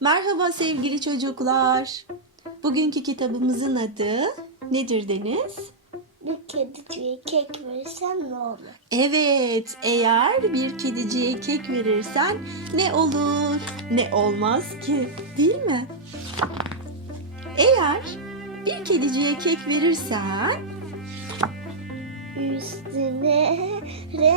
Merhaba sevgili çocuklar. Bugünkü kitabımızın adı nedir Deniz? Bir kediciye kek verirsen ne olur? Evet, eğer bir kediciye kek verirsen ne olur, ne olmaz ki, değil mi? Eğer bir kediciye kek verirsen, Üstüne rengarenk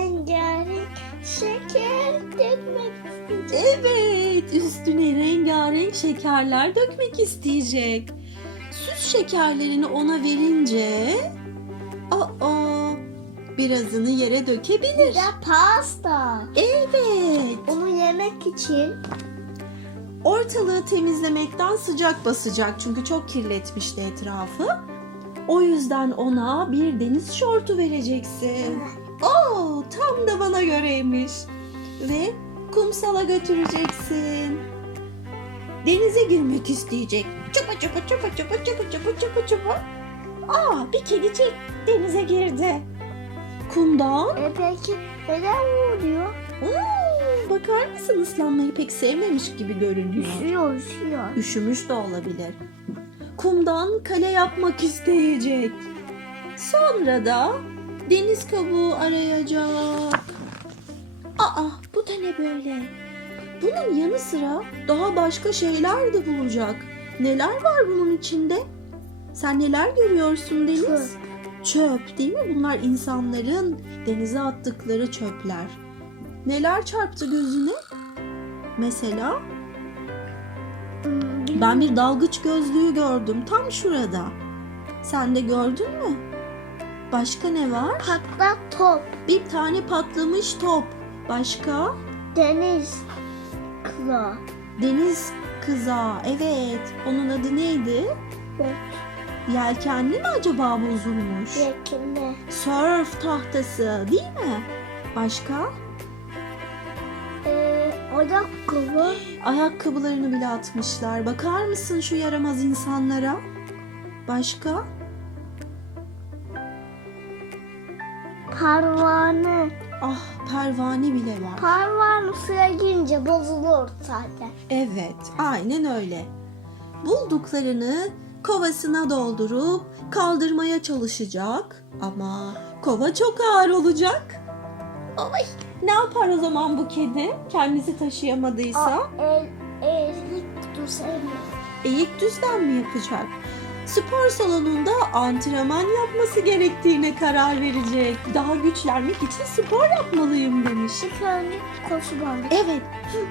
şekerler dökmek isteyecek. Süs şekerlerini ona verince, aa, birazını yere dökebilir. Bir de pasta. Evet. Onu yemek için Ortalığı temizlemekten sıcak basacak çünkü çok kirletmişti etrafı. O yüzden ona bir deniz şortu vereceksin. Oo, tam da bana göreymiş. Ve kumsala götüreceksin. Denize girmek isteyecek. Çapa çapa çapa çapa çapa çapa çapa çapa. Aa, bir kedicik denize girdi. Kumdan e peki neden? Hmm, bakar mısın ıslanmayı pek sevmemiş gibi görünüyor. Üşüyor üşüyor. Üşümüş de olabilir. Kumdan kale yapmak isteyecek. Sonra da deniz kabuğu arayacak. Aa bu da ne böyle? Bunun yanı sıra daha başka şeyler de bulacak. Neler var bunun içinde? Sen neler görüyorsun Deniz? Çöp. Çöp değil mi? Bunlar insanların denize attıkları çöpler. Neler çarptı gözüne? Mesela Hmm, ben bir dalgıç gözlüğü gördüm tam şurada. Sen de gördün mü? Başka ne var? patlak top. Bir tane patlamış top. Başka? Deniz kıla. Deniz kıza. Evet. Onun adı neydi? Evet. Yelkenli mi acaba bozulmuş? Yakında. Surf tahtası değil mi? Başka? Ee, kolu. Ayakkabılarını bile atmışlar. Bakar mısın şu yaramaz insanlara? Başka? Parvanı. Ah pervane bile var. Parvanı suya girince bozulur zaten. Evet, aynen öyle. Bulduklarını kovasına doldurup kaldırmaya çalışacak ama kova çok ağır olacak. Ay, ne yapar o zaman bu kedi? Kendisi taşıyamadıysa Aa, el, ellik tutamıyor. eğik düzden mi yapacak? Spor salonunda antrenman yapması gerektiğine karar verecek. Daha güçlenmek için spor yapmalıyım demiş. Önce koşu bandı. Evet.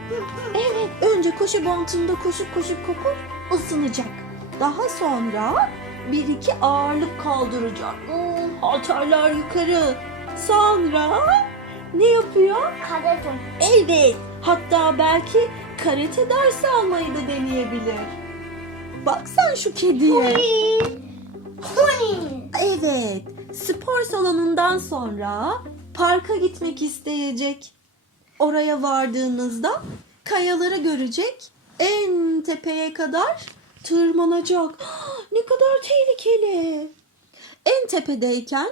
Evet. Önce koşu bantında koşup koşup kopup ısınacak. Daha sonra bir iki ağırlık kaldıracak. Hmm, Atarlar yukarı. Sonra ne yapıyor? karate. Evet. Hatta belki karate dersi almayı da deneyebilir. Bak sen şu kediye. Pony. Evet. Spor salonundan sonra parka gitmek isteyecek. Oraya vardığınızda kayaları görecek. En tepeye kadar tırmanacak. ne kadar tehlikeli. En tepedeyken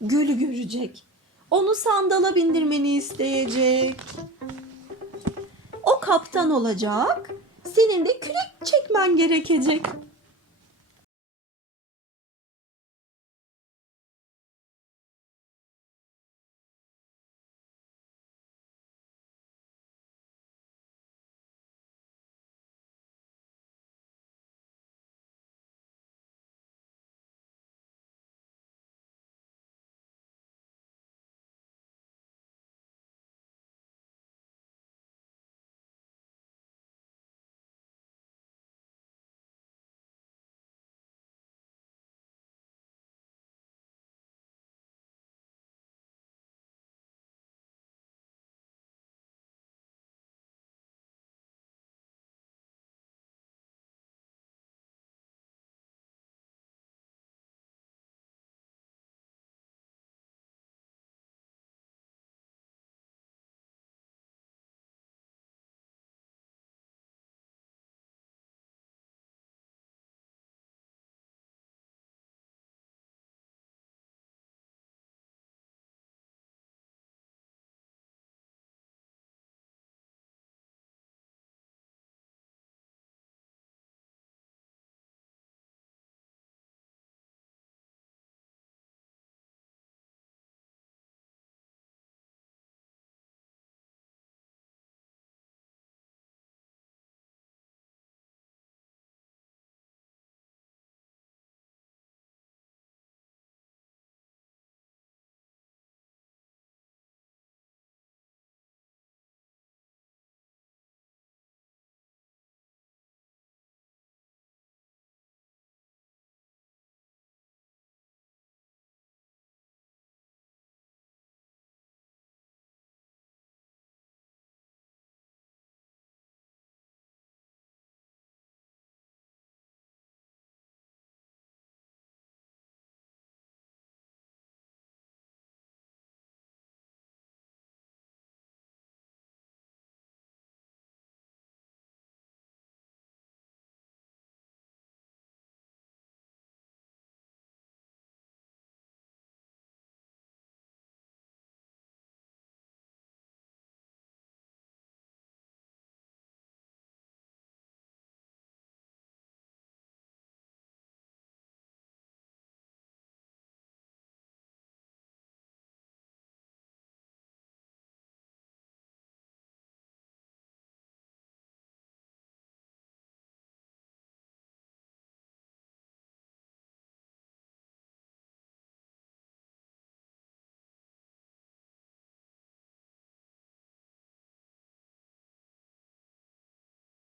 gölü görecek. Onu sandala bindirmeni isteyecek. O kaptan olacak. Senin de kürek çekmen gerekecek.